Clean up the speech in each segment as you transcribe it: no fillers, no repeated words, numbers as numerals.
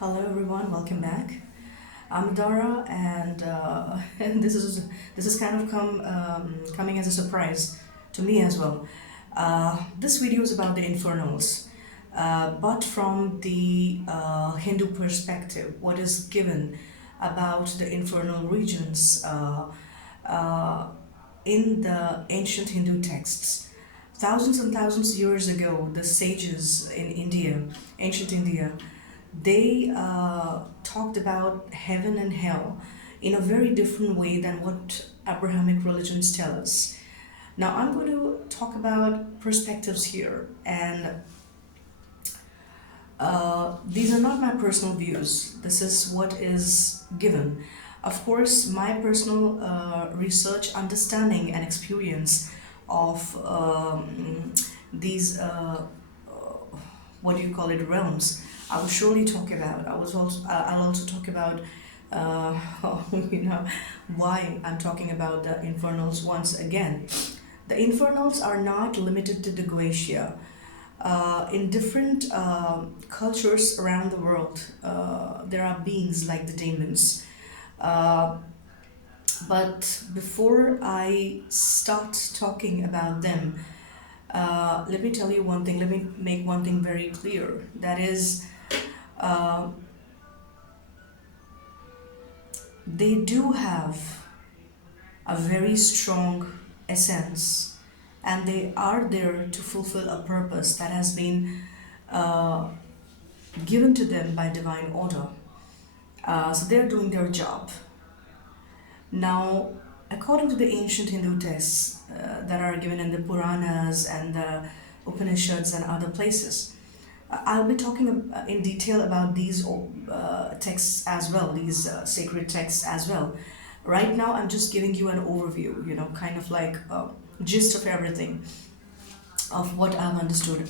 Hello everyone, welcome back. I'm Dara, and and this is kind of coming as a surprise to me as well. This video is about the Infernals, but from the Hindu perspective, what is given about the infernal regions uh, in the ancient Hindu texts. Thousands and thousands of years ago, the sages in India, ancient India, they talked about heaven and hell in a very different way than what Abrahamic religions tell us. Now, I'm going to talk about perspectives here, and these are not my personal views. This is what is given. Of course, my personal research, understanding, and experience of these what do you call it, realms, I will surely talk about. I'll also talk about uh, you know why I'm talking about the infernals once again. The infernals are not limited to the Goetia. In different cultures around the world, there are beings like the demons. Uh, but before I start talking about them, let me tell you one thing. Let me make one thing very clear. That is, uh, they do have a very strong essence, and they are there to fulfill a purpose that has been uh, given to them by divine order. So they're doing their job. Now, according to the ancient Hindu texts that are given in the Puranas and the Upanishads and other places, I'll be talking in detail about these texts as well, these sacred texts as well. Right now, I'm just giving you an overview, kind of like gist of everything, of what I've understood.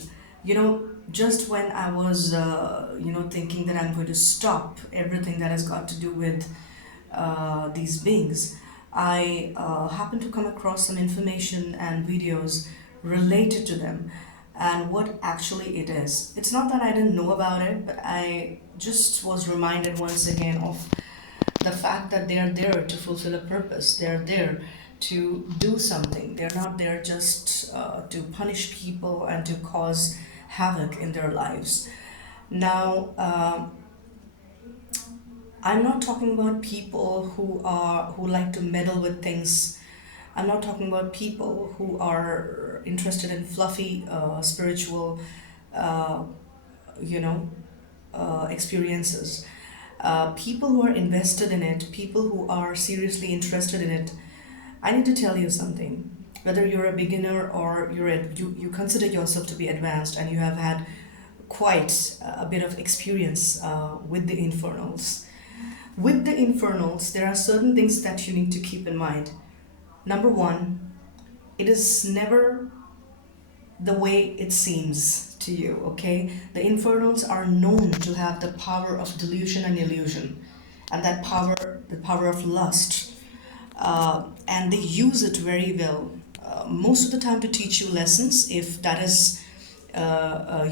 Just when I was, thinking that I'm going to stop everything that has got to do with these beings, I happened to come across some information and videos related to them and what actually it is. It's not that I didn't know about it, but I just was reminded once again of the fact that they are there to fulfill a purpose. They're there to do something. They're not there just to punish people and to cause havoc in their lives. Now, I'm not talking about people who like to meddle with things. I'm not talking about people who are interested in fluffy spiritual, uh, you know, experiences. People who are invested in it, people who are seriously interested in it. I need to tell you something. Whether you're a beginner or you consider yourself to be advanced and you have had quite a bit of experience with the infernals. With the infernals, there are certain things that you need to keep in mind. Number one, it is never the way it seems to you, okay? The infernals are known to have the power of delusion and illusion, and that power, the power of lust, and they use it very well. Most of the time to teach you lessons, if that is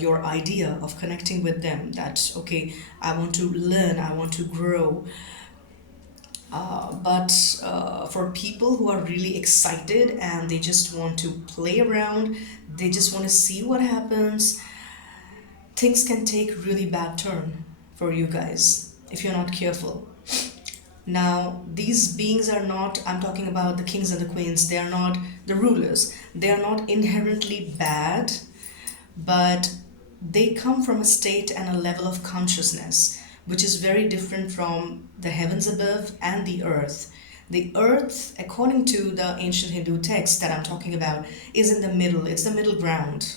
your idea of connecting with them. That, okay, I want to learn, I want to grow. But for people who are really excited and they just want to play around, they just want to see what happens, things can take really bad turn for you guys if you're not careful. Now, these beings are not, I'm talking about the kings and the queens, they are not the rulers. They are not inherently bad, but they come from a state and a level of consciousness which is very different from the heavens above and the earth. The earth, according to the ancient Hindu text that I'm talking about, is in the middle. It's the middle ground.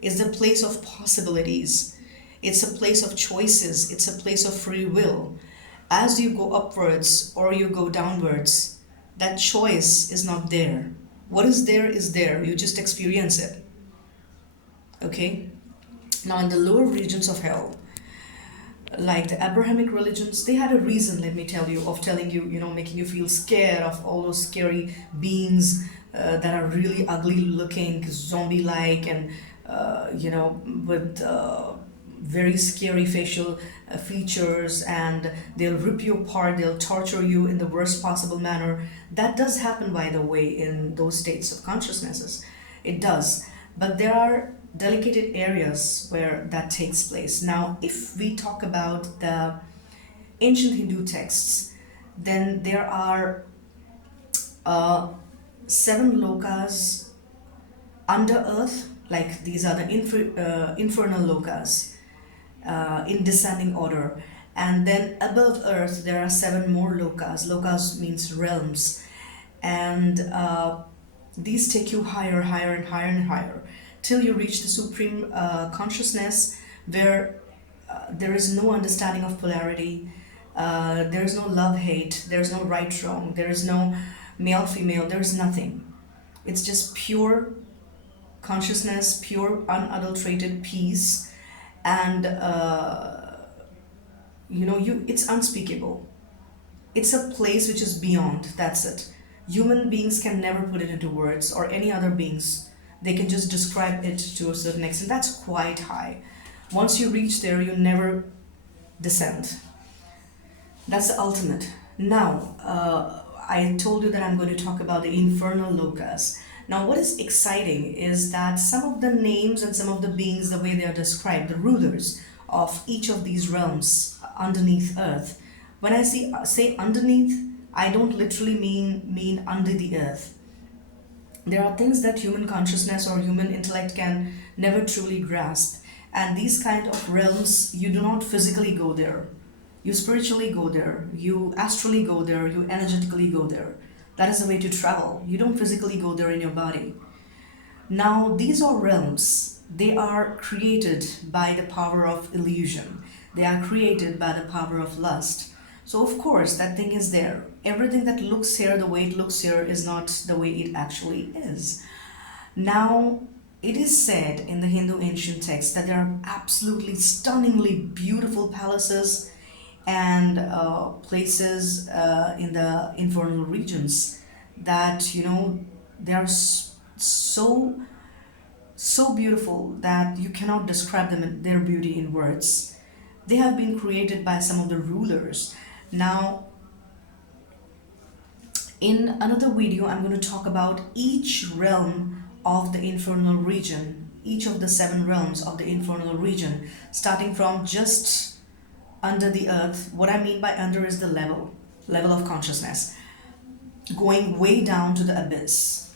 It's the place of possibilities. It's a place of choices. It's a place of free will. As you go upwards or you go downwards, that choice is not there. What is there is there. You just experience it. Okay? Now, in the lower regions of hell, like the Abrahamic religions, they had a reason, let me tell you, of telling you, making you feel scared of all those scary beings that are really ugly looking, zombie like, and, with very scary facial features, and they'll rip you apart, they'll torture you in the worst possible manner. That does happen, by the way, in those states of consciousnesses. It does. But there are delicate areas where that takes place. Now, if we talk about the ancient Hindu texts, then there are uh, seven lokas under earth, like these are the infernal lokas in descending order. And then above earth, there are seven more lokas. Lokas means realms. And these take you higher, higher, and higher, and higher, till you reach the supreme consciousness, where there is no understanding of polarity, there is no love hate, there is no right wrong, there is no male female, there is nothing. It's just pure consciousness, pure unadulterated peace, and it's unspeakable. It's a place which is beyond. That's it. Human beings can never put it into words, or any other beings. They can just describe it to a certain extent. That's quite high. Once you reach there, you never descend. That's the ultimate. Now, I told you that I'm going to talk about the infernal lokas. Now, what is exciting is that some of the names and some of the beings, the way they are described, the rulers of each of these realms underneath earth. When I say underneath, I don't literally mean under the earth. There are things that human consciousness or human intellect can never truly grasp. And these kind of realms, you do not physically go there. You spiritually go there, you astrally go there, you energetically go there. That is the way to travel. You don't physically go there in your body. Now, these are realms. They are created by the power of illusion. They are created by the power of lust. So, of course, that thing is there. Everything that looks here the way it looks here is not the way it actually is. Now, it is said in the Hindu ancient texts that there are absolutely stunningly beautiful palaces and places in the infernal regions that, they are so beautiful that you cannot describe them, their beauty, in words. They have been created by some of the rulers. Now, in another video, I'm going to talk about each realm of the infernal region, each of the seven realms of the infernal region, starting from just under the earth. What I mean by under is the level of consciousness, going way down to the abyss.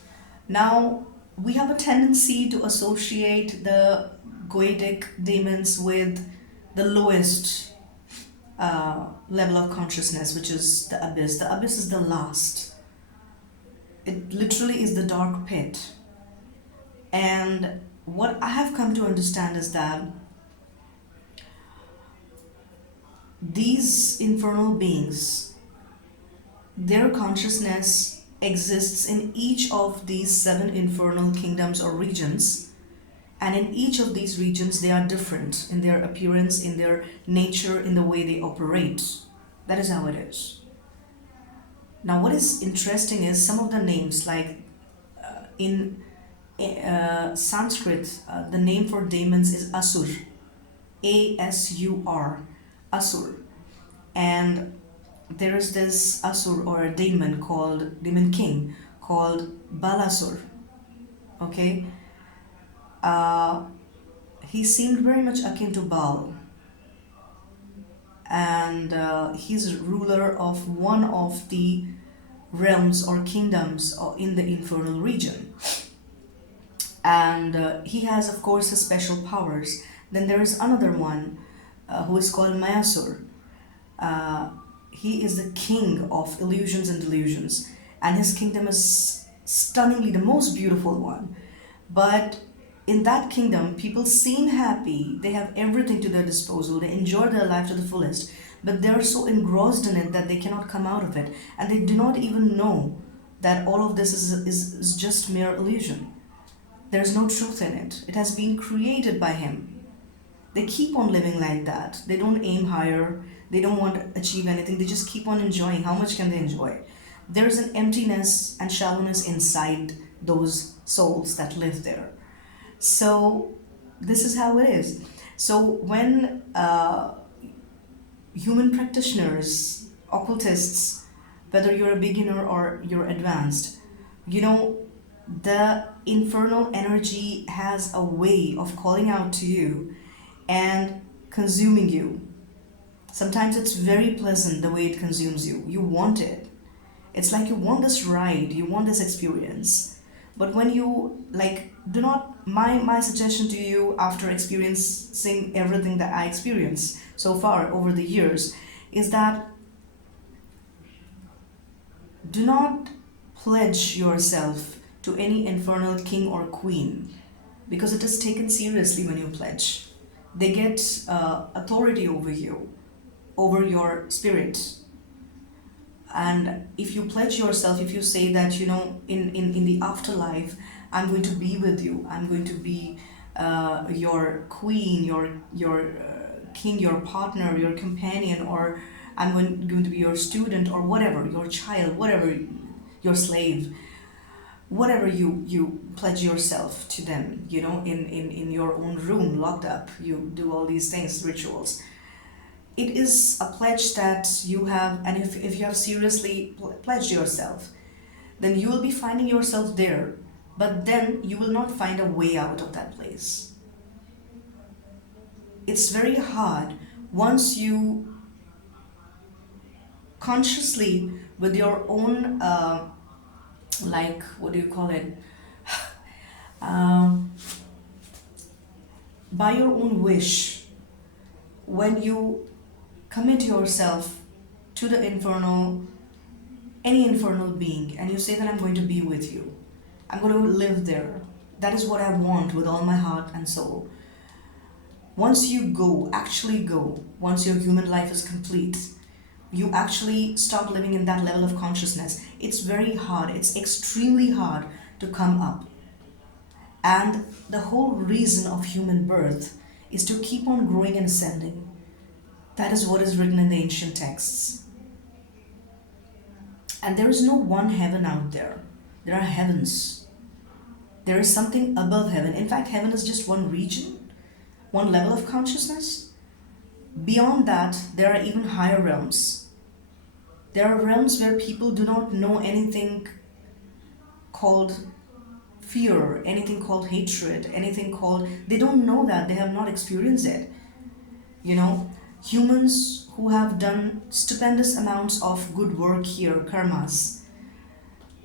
Now, we have a tendency to associate the goetic demons with the lowest level of consciousness, which is the abyss. The abyss is the last. It literally is the dark pit. And what I have come to understand is that these infernal beings, their consciousness exists in each of these seven infernal kingdoms or regions, and in each of these regions they are different in their appearance, in their nature, in the way they operate. That is how it is. Now, what is interesting is some of the names, like in Sanskrit, the name for demons is Asur, Asur, Asur. And there is this Asur or a demon king called Balasur. Okay? He seemed very much akin to Baal. And he's ruler of one of the realms or kingdoms in the infernal region. And he has, of course, his special powers. Then there is another one who is called Mayasur. He is the king of illusions and delusions, and his kingdom is stunningly the most beautiful one. But in that kingdom, people seem happy, they have everything to their disposal, they enjoy their life to the fullest, but they are so engrossed in it that they cannot come out of it, and they do not even know that all of this is just mere illusion. There is no truth in it. It has been created by him. They keep on living like that. They don't aim higher. They don't want to achieve anything. They just keep on enjoying. How much can they enjoy? There's an emptiness and shallowness inside those souls that live there. So this is how it is. So when human practitioners, occultists, whether you're a beginner or you're advanced, you know, the infernal energy has a way of calling out to you and consuming you. Sometimes it's very pleasant the way it consumes you. You want it. It's like you want this ride, you want this experience. But when you like do not my suggestion to you after experiencing everything that I experienced so far over the years is that do not pledge yourself to any infernal king or queen because it is taken seriously when you pledge. They get authority over you, over your spirit. And if you pledge yourself, if you say that, in the afterlife, I'm going to be with you, I'm going to be your queen, your king, your partner, your companion, or going to be your student, or whatever, your child, whatever, your slave, whatever you pledge yourself to them, in your own room, locked up, you do all these things, rituals. It is a pledge that you have, and if you have seriously pledged yourself, then you will be finding yourself there, but then you will not find a way out of that place. It's very hard once you consciously, with your own, like, what do you call it? Um, by your own wish, when you commit yourself to the infernal, any infernal being, and you say that I'm going to be with you, I'm going to live there. That is what I want with all my heart and soul. Once you go, actually go, once your human life is complete, you actually start living in that level of consciousness. It's very hard, it's extremely hard to come up. And the whole reason of human birth is to keep on growing and ascending. That is what is written in the ancient texts. And there is no one heaven out there. There are heavens. There is something above heaven. In fact, heaven is just one region, one level of consciousness. Beyond that, there are even higher realms. There are realms where people do not know anything called fear, anything called hatred, anything called. They don't know that. They have not experienced it. Humans who have done stupendous amounts of good work here, karmas,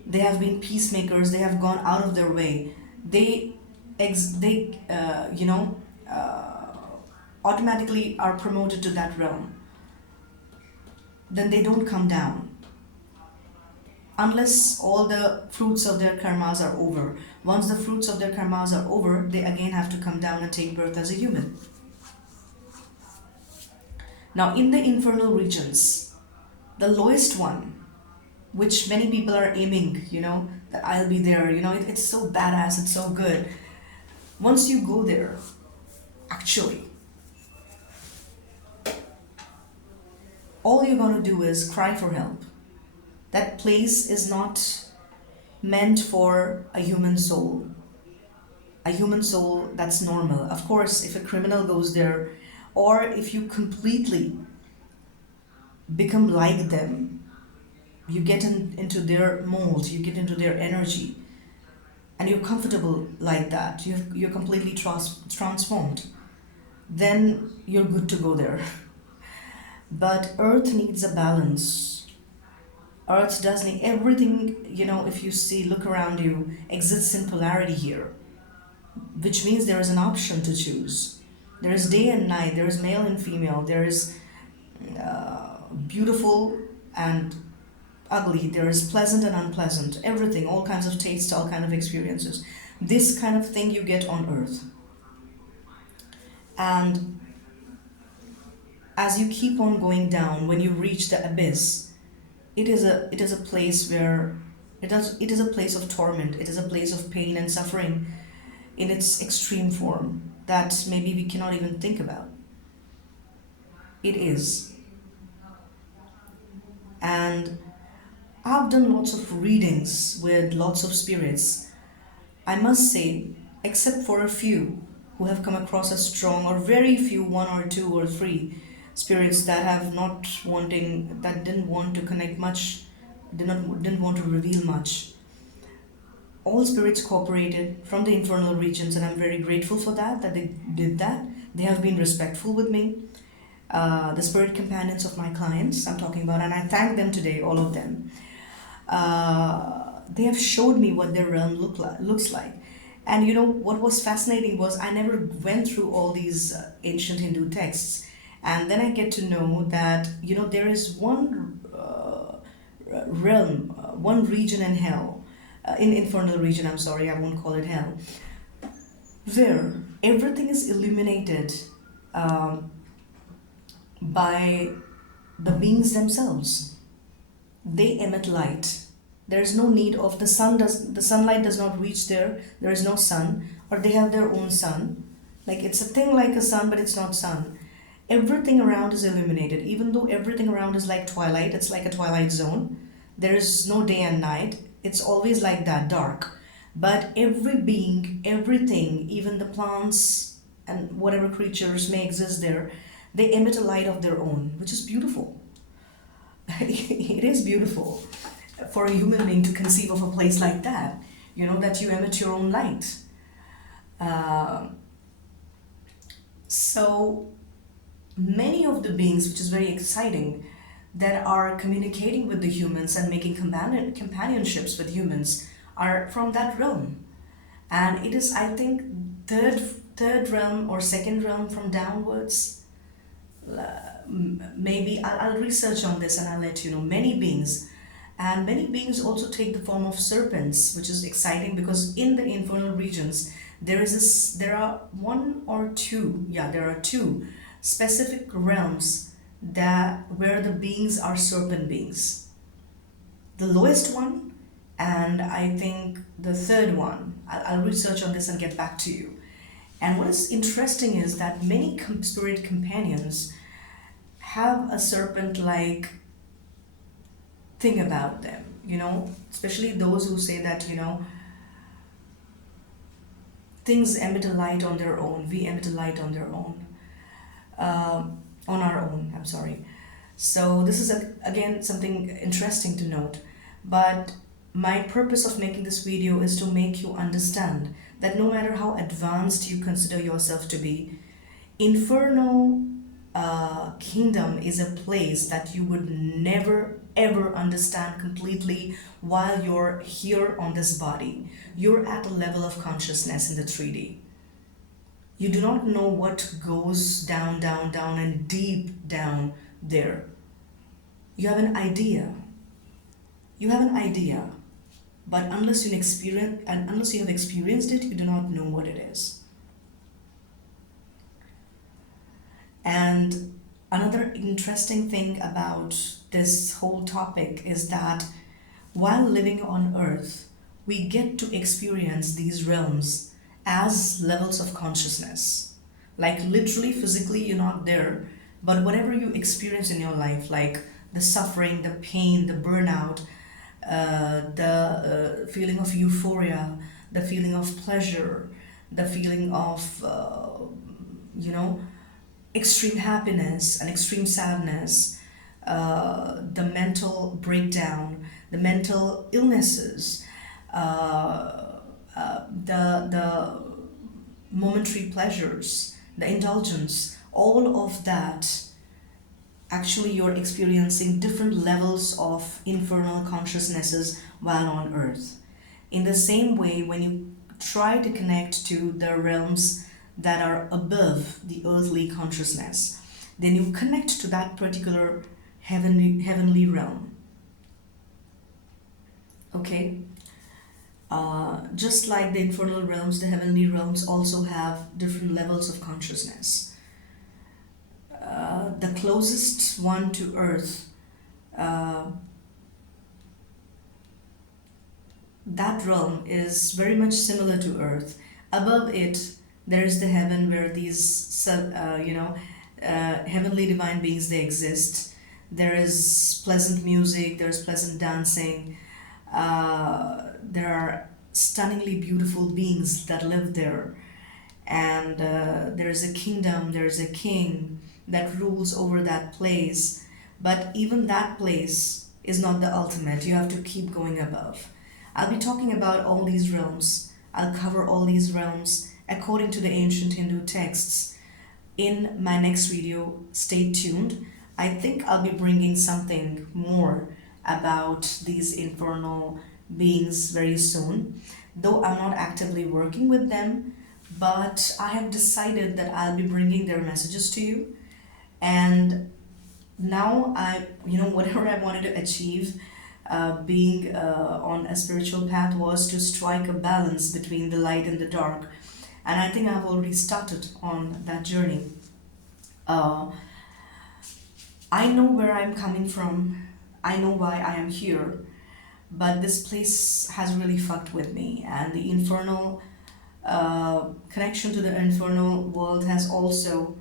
they have been peacemakers, they have gone out of their way, they automatically are promoted to that realm. Then they don't come down unless all the fruits of their karmas are over. Once the fruits of their karmas are over, they again have to come down and take birth as a human. Now, in the infernal regions, the lowest one, which many people are aiming, that I'll be there, it's so badass, it's so good. Once you go there, actually, all you're going to do is cry for help. That place is not meant for a human soul. A human soul that's normal. Of course, if a criminal goes there, or if you completely become like them, you get into their mold, you get into their energy, and you're comfortable like that, you're completely transformed, then you're good to go there. But earth needs a balance. Earth does need everything, if you see, look around you, exists in polarity here, which means there is an option to choose. There is day and night, there is male and female, there is beautiful and ugly, there is pleasant and unpleasant, everything, all kinds of tastes, all kinds of experiences. This kind of thing you get on earth. And as you keep on going down, when you reach the abyss, it is a place where it is a place of torment, it is a place of pain and suffering in its extreme form that maybe we cannot even think about. It is. And I've done lots of readings with lots of spirits. I must say, except for a few who have come across a strong or very few, one or two or three spirits that have not wanting, that didn't want to connect much, didn't want to reveal much. All spirits cooperated from the infernal regions, and I'm very grateful for that they did that. They have been respectful with me. The spirit companions of my clients I'm talking about, and I thank them today, all of them. They have showed me what their realm looks like. And you know what was fascinating was I never went through all these ancient Hindu texts, and then I get to know that there is one realm, one region in hell, in infernal region. I'm sorry, I won't call it hell, where everything is illuminated um, by the beings themselves. They emit light. There is no need of the sunlight does not reach there is no sun, or they have their own sun. Like it's a thing like a sun, but it's not sun. Everything around is illuminated, even though everything around is like twilight. It's like a twilight zone. There is no day and night. It's always like that, dark. But every being, everything, even the plants and whatever creatures may exist there, they emit a light of their own, which is beautiful. It is beautiful for a human being to conceive of a place like that, that you emit your own light. Uh, so many of the beings, which is very exciting, that are communicating with the humans and making companionships with humans are from that realm. And it is, I think, third realm or second realm from downwards. Maybe I'll research on this and I'll let you know. Many beings, and many beings also take the form of serpents, which is exciting because in the infernal regions there are one or two, yeah, there are two specific realms that where the beings are serpent beings. The lowest one, and I think the third one. I'll research on this and get back to you. And what is interesting is that many spirit companions have a serpent like thing about them, especially those who say that, things emit a light on their own, we emit a light on their own, on our own, I'm sorry. So, this is again something interesting to note. But my purpose of making this video is to make you understand that no matter how advanced you consider yourself to be, infernal kingdom is a place that you would never ever understand completely while you're here on this body. You're at a level of consciousness in the 3D. You do not know what goes down, down, down, and deep down there. You have an idea. You have an idea, but unless you have experienced it, you do not know what it is. And another interesting thing about this whole topic is that while living on earth, we get to experience these realms as levels of consciousness. Like literally, physically, you're not there, but whatever you experience in your life, like the suffering, the pain, the burnout, the feeling of euphoria, the feeling of pleasure, the feeling of, extreme happiness and extreme sadness, the mental breakdown, the mental illnesses, the momentary pleasures, the indulgence, all of that. Actually, you're experiencing different levels of infernal consciousnesses while on earth. In the same way, when you try to connect to the realms that are above the earthly consciousness, then you connect to that particular heavenly realm. Okay? Just like the infernal realms, the heavenly realms also have different levels of consciousness. The closest one to earth, that realm is very much similar to earth. Above it, there is the heaven where these, heavenly divine beings, they exist. There is pleasant music, there's pleasant dancing. There are stunningly beautiful beings that live there. and there's a kingdom, there's a king that rules over that place. But even that place is not the ultimate. You have to keep going above. I'll be talking about all these realms. I'll cover all these realms according to the ancient Hindu texts in my next video. Stay tuned. I think I'll be bringing something more about these infernal beings very soon, though I'm not actively working with them, but I have decided that I'll be bringing their messages to you. And now whatever I wanted to achieve, being on a spiritual path, was to strike a balance between the light and the dark. And I think I've already started on that journey. uh, I know where I'm coming from. I know why I am here. But this place has really fucked with me, and the infernal connection to the infernal world has also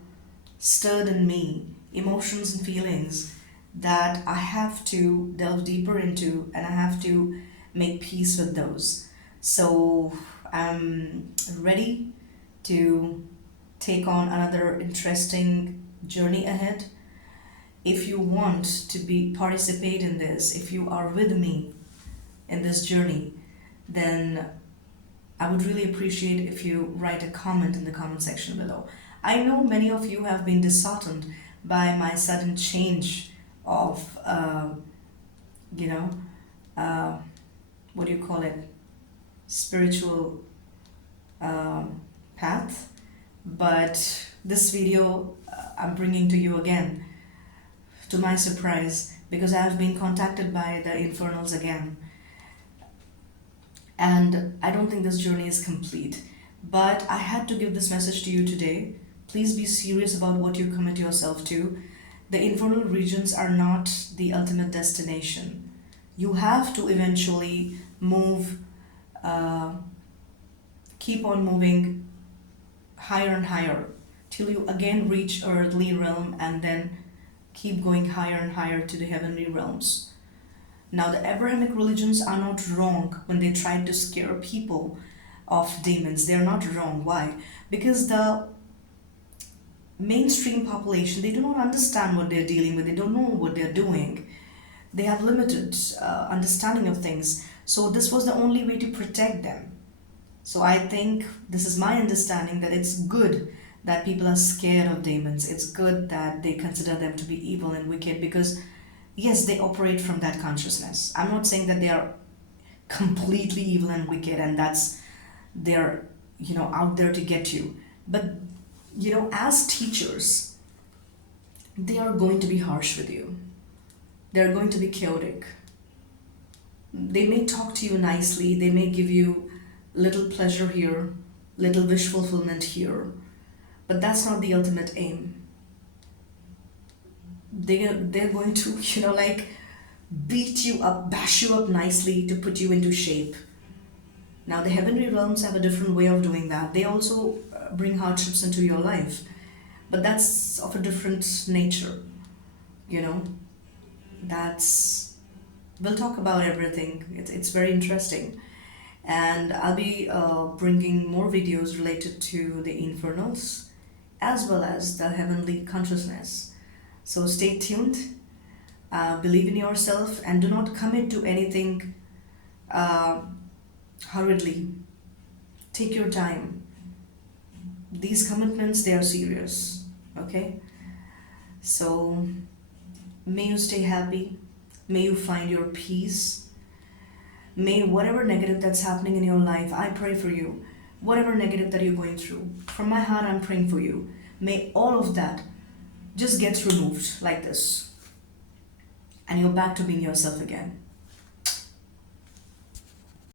stirred in me emotions and feelings that I have to delve deeper into, and I have to make peace with those. So I'm ready to take on another interesting journey ahead. If you want to be participate in this, if you are with me in this journey, then I would really appreciate if you write a comment in the comment section below. I know many of you have been disheartened by my sudden change of, you know, uh, what do you call it, spiritual path. But this video I'm bringing to you again, to my surprise, because I have been contacted by the infernals again. And I don't think this journey is complete. But I had to give this message to you today. Please be serious about what you commit yourself to. The infernal regions are not the ultimate destination. You have to eventually move, uh, keep on moving higher and higher till you again reach earthly realm, and then keep going higher and higher to the heavenly realms. Now, the Abrahamic religions are not wrong when they try to scare people of demons. They are not wrong. Why? Because the mainstream population, they do not understand what they're dealing with. They don't know what they're doing. They have limited understanding of things. So this was the only way to protect them. So I think this is my understanding, that it's good that people are scared of demons. It's good that they consider them to be evil and wicked, because yes, they operate from that consciousness. I'm not saying that they are completely evil and wicked and that's they're out there to get you. But as teachers, they are going to be harsh with you. They're going to be chaotic. They may talk to you nicely, they may give you little pleasure here, little wish fulfillment here, but that's not the ultimate aim. They're going to beat you up, bash you up nicely to put you into shape. Now the heavenly realms have a different way of doing that. They also bring hardships into your life, but that's of a different nature. you know that's we'll talk about everything. It's very interesting, and I'll be bringing more videos related to the infernals as well as the heavenly consciousness. So stay tuned, believe in yourself, and do not commit to anything uh, hurriedly. Take your time. These commitments, they are serious. Okay? So may you stay happy. May you find your peace. May whatever negative that's happening in your life, I pray for you. Whatever negative that you're going through, from my heart, I'm praying for you. May all of that just get removed like this, and you're back to being yourself again.